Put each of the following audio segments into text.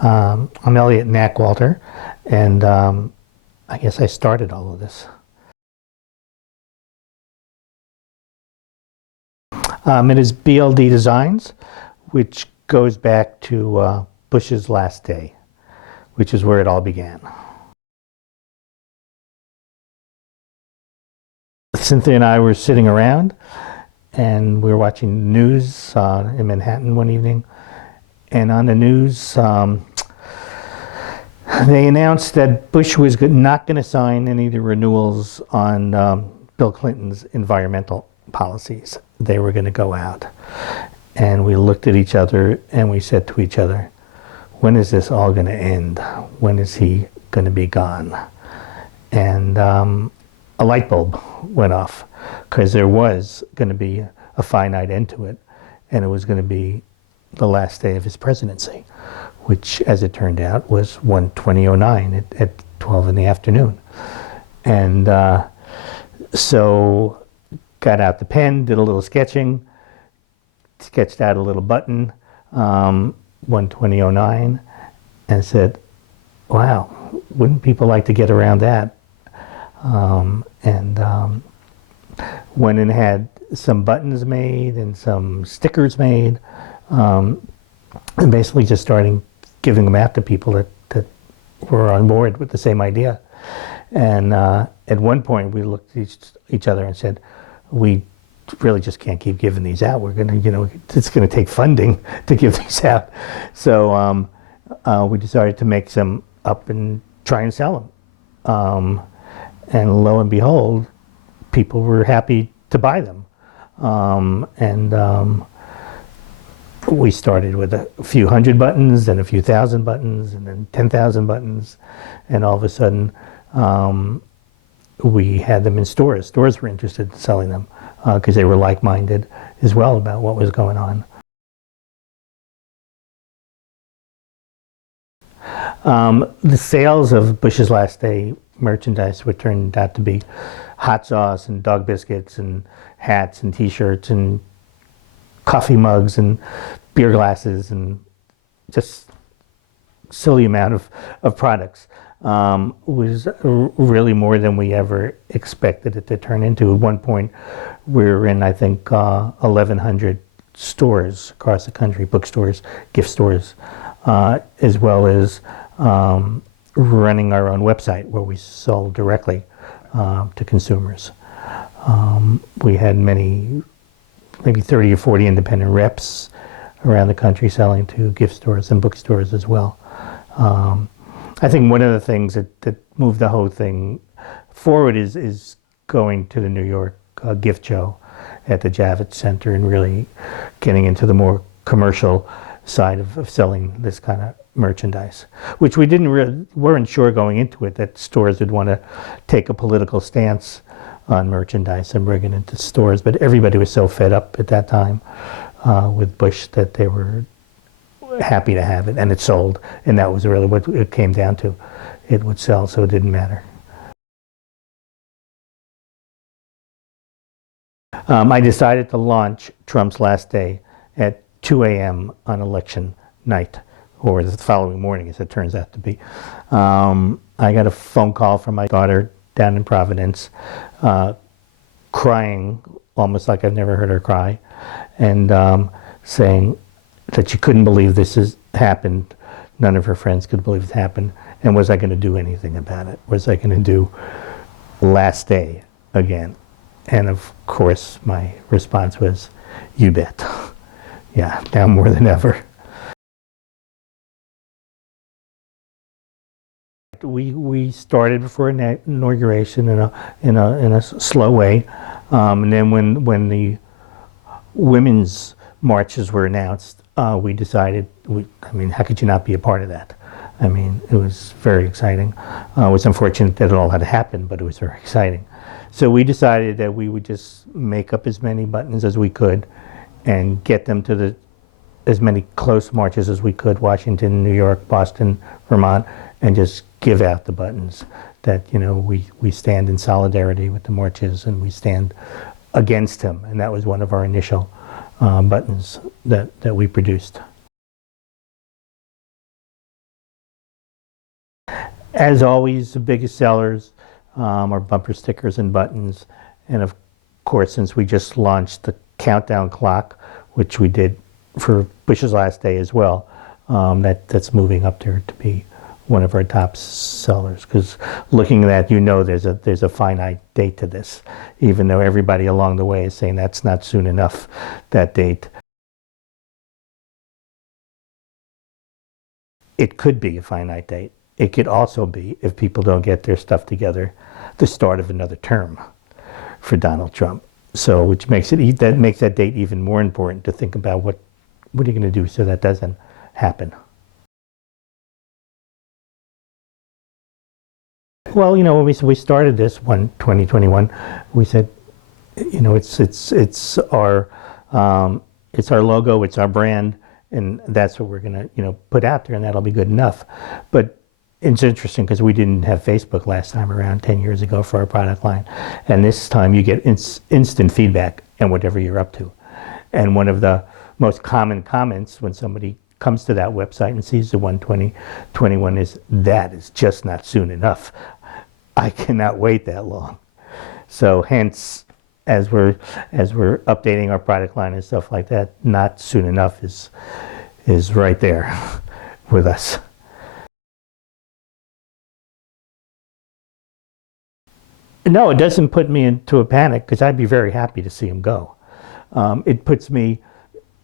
I'm Elliot Knackwalter, and I guess I started all of this. It is BLD Designs, which goes back to Bush's last day, which is where it all began. Cynthia and I were sitting around, and we were watching news in Manhattan one evening, and on the news, they announced that Bush was not going to sign any of the renewals on Bill Clinton's environmental policies. They were going to go out. And we looked at each other and we said to each other, when is this all going to end? When is he going to be gone? And a light bulb went off, because there was going to be a finite end to it, and it was going to be the last day of his presidency, which, as it turned out, was 1/20/09 at 12 in the afternoon. And so got out the pen, did a little sketching, sketched out a little button, 1/20/09, and said, wow, wouldn't people like to get around that? Went and had some buttons made and some stickers made, and basically just starting giving them out to people that were on board with the same idea. And at one point we looked at each other and said, we really just can't keep giving these out. We're going to, it's going to take funding to give these out. So we decided to make some up and try and sell them. And lo and behold, people were happy to buy them. We started with a few hundred buttons, then a few thousand buttons, and then 10,000 buttons. And all of a sudden, we had them in stores. Stores were interested in selling them because they were like-minded as well about what was going on. The sales of Bush's last day merchandise were turned out to be hot sauce and dog biscuits and hats and t-shirts and coffee mugs and beer glasses and just silly amount of products. Was really more than we ever expected it to turn into. At one point, we were in, I think, 1,100 stores across the country, bookstores, gift stores, as well as running our own website where we sold directly to consumers. We had maybe 30 or 40 independent reps around the country selling to gift stores and bookstores as well. I think one of the things that moved the whole thing forward is going to the New York gift show at the Javits Center and really getting into the more commercial side of selling this kind of merchandise, which we weren't sure going into it that stores would want to take a political stance on merchandise and bring it into stores. But everybody was so fed up at that time with Bush that they were happy to have it, and it sold, and that was really what it came down to. It would sell, so it didn't matter. I decided to launch Trump's last day at 2 a.m. on election night, or the following morning, as it turns out to be. I got a phone call from my daughter down in Providence, crying almost like I've never heard her cry, and saying that she couldn't believe this has happened. None of her friends could believe it happened. And was I going to do anything about it? Was I going to do last day again? And of course, my response was, you bet. Yeah, now more than ever. We started before inauguration in a slow way, and then when the women's marches were announced, we decided, I mean, how could you not be a part of that? I mean, it was very exciting. It was unfortunate that it all had to happen, but it was very exciting. So we decided that we would just make up as many buttons as we could and get them to as many close marches as we could, Washington, New York, Boston, Vermont, and just give out the buttons that, we stand in solidarity with the marches and we stand against him. And that was one of our initial buttons that we produced. As always, the biggest sellers are bumper stickers and buttons. And of course, since we just launched the countdown clock, which we did for Bush's Last Day as well, that's moving up there to be one of our top sellers. Because looking at that, you know there's a finite date to this, even though everybody along the way is saying that's not soon enough, that date. It could be a finite date. It could also be, if people don't get their stuff together, the start of another term for Donald Trump. So, which makes that date even more important to think about what are you going to do so that doesn't happen. Well, when we started this 2021, we said, it's our logo, it's our brand, and that's what we're going to put out there, and that'll be good enough. But it's interesting because we didn't have Facebook last time around 10 years ago for our product line. And this time you get instant feedback on whatever you're up to. And one of the most common comments when somebody comes to that website and sees the 12021 is, that is just not soon enough. I cannot wait that long. So hence, as we're updating our product line and stuff like that, not soon enough is right there with us. No, it doesn't put me into a panic because I'd be very happy to see him go. It puts me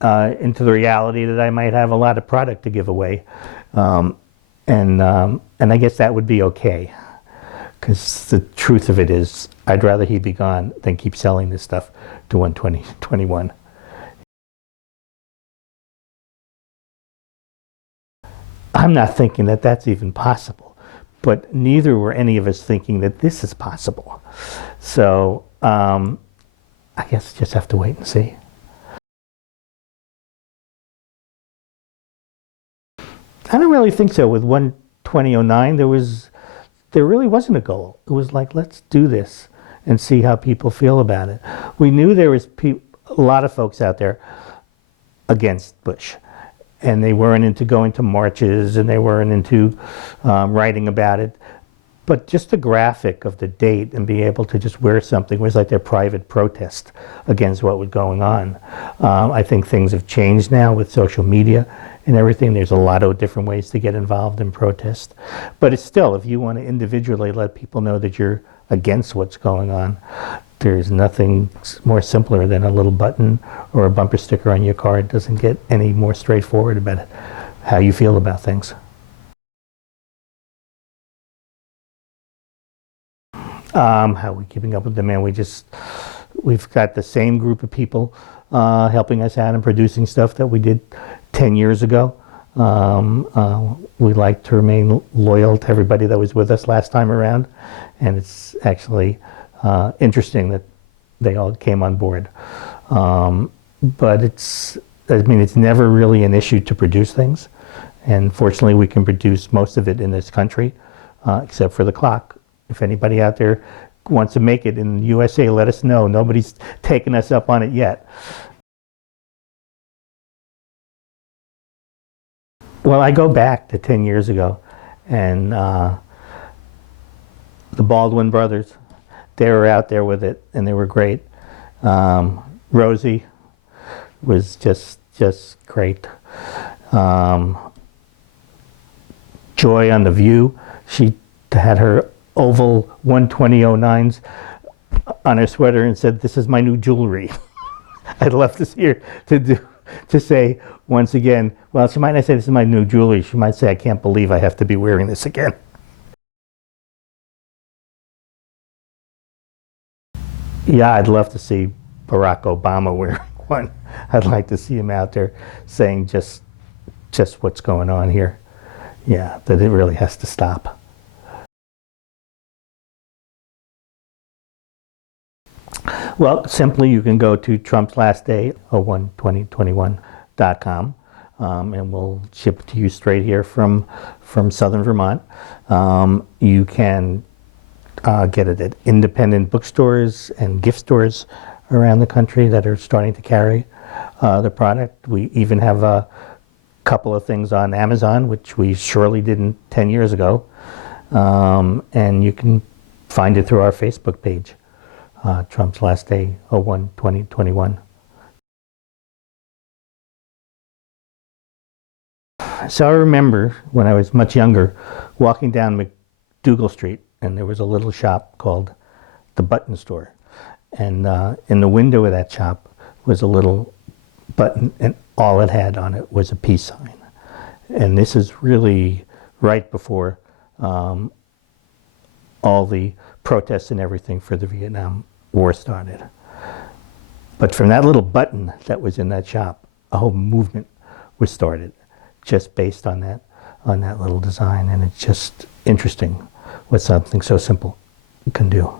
into the reality that I might have a lot of product to give away, and I guess that would be okay. Because the truth of it is, I'd rather he be gone than keep selling this stuff to 12021. I'm not thinking that that's even possible, but neither were any of us thinking that this is possible. So I guess just have to wait and see. I don't really think so. With 12009, there really wasn't a goal. It was like, let's do this and see how people feel about it. We knew there was a lot of folks out there against Bush, and they weren't into going to marches, and they weren't into writing about it. But just the graphic of the date and being able to just wear something was like their private protest against what was going on. I think things have changed now with social media and everything. There's a lot of different ways to get involved in protest. But it's still, if you want to individually let people know that you're against what's going on, there's nothing more simpler than a little button or a bumper sticker on your car. It doesn't get any more straightforward about it, how you feel about things. How are we keeping up with demand? We've got the same group of people helping us out and producing stuff that we did 10 years ago. We like to remain loyal to everybody that was with us last time around, and it's actually interesting that they all came on board. But it's never really an issue to produce things, and fortunately we can produce most of it in this country, except for the clock. If anybody out there wants to make it in the USA, let us know. Nobody's taken us up on it yet. Well, I go back to 10 years ago, and the Baldwin brothers, they were out there with it, and they were great. Rosie was just great. Joy on The View, she had her oval 12009s on her sweater and said, "This is my new jewelry." I'd love to see her to say once again, well, she might not say this is my new jewelry. She might say, "I can't believe I have to be wearing this again." Yeah, I'd love to see Barack Obama wearing one. I'd like to see him out there saying just what's going on here. Yeah, that it really has to stop. Well, simply you can go to Trump's Last Day, 12021.com, and we'll ship it to you straight here from Southern Vermont. You can get it at independent bookstores and gift stores around the country that are starting to carry the product. We even have a couple of things on Amazon, which we surely didn't 10 years ago. And you can find it through our Facebook page, Trump's Last Day 01/2021. So I remember when I was much younger walking down McDougal Street, and there was a little shop called the Button Store. And in the window of that shop was a little button, and all it had on it was a peace sign. And this is really right before all the protests and everything for the Vietnam War started. But from that little button that was in that shop, a whole movement was started just based on that little design. And it's just interesting what something so simple can do.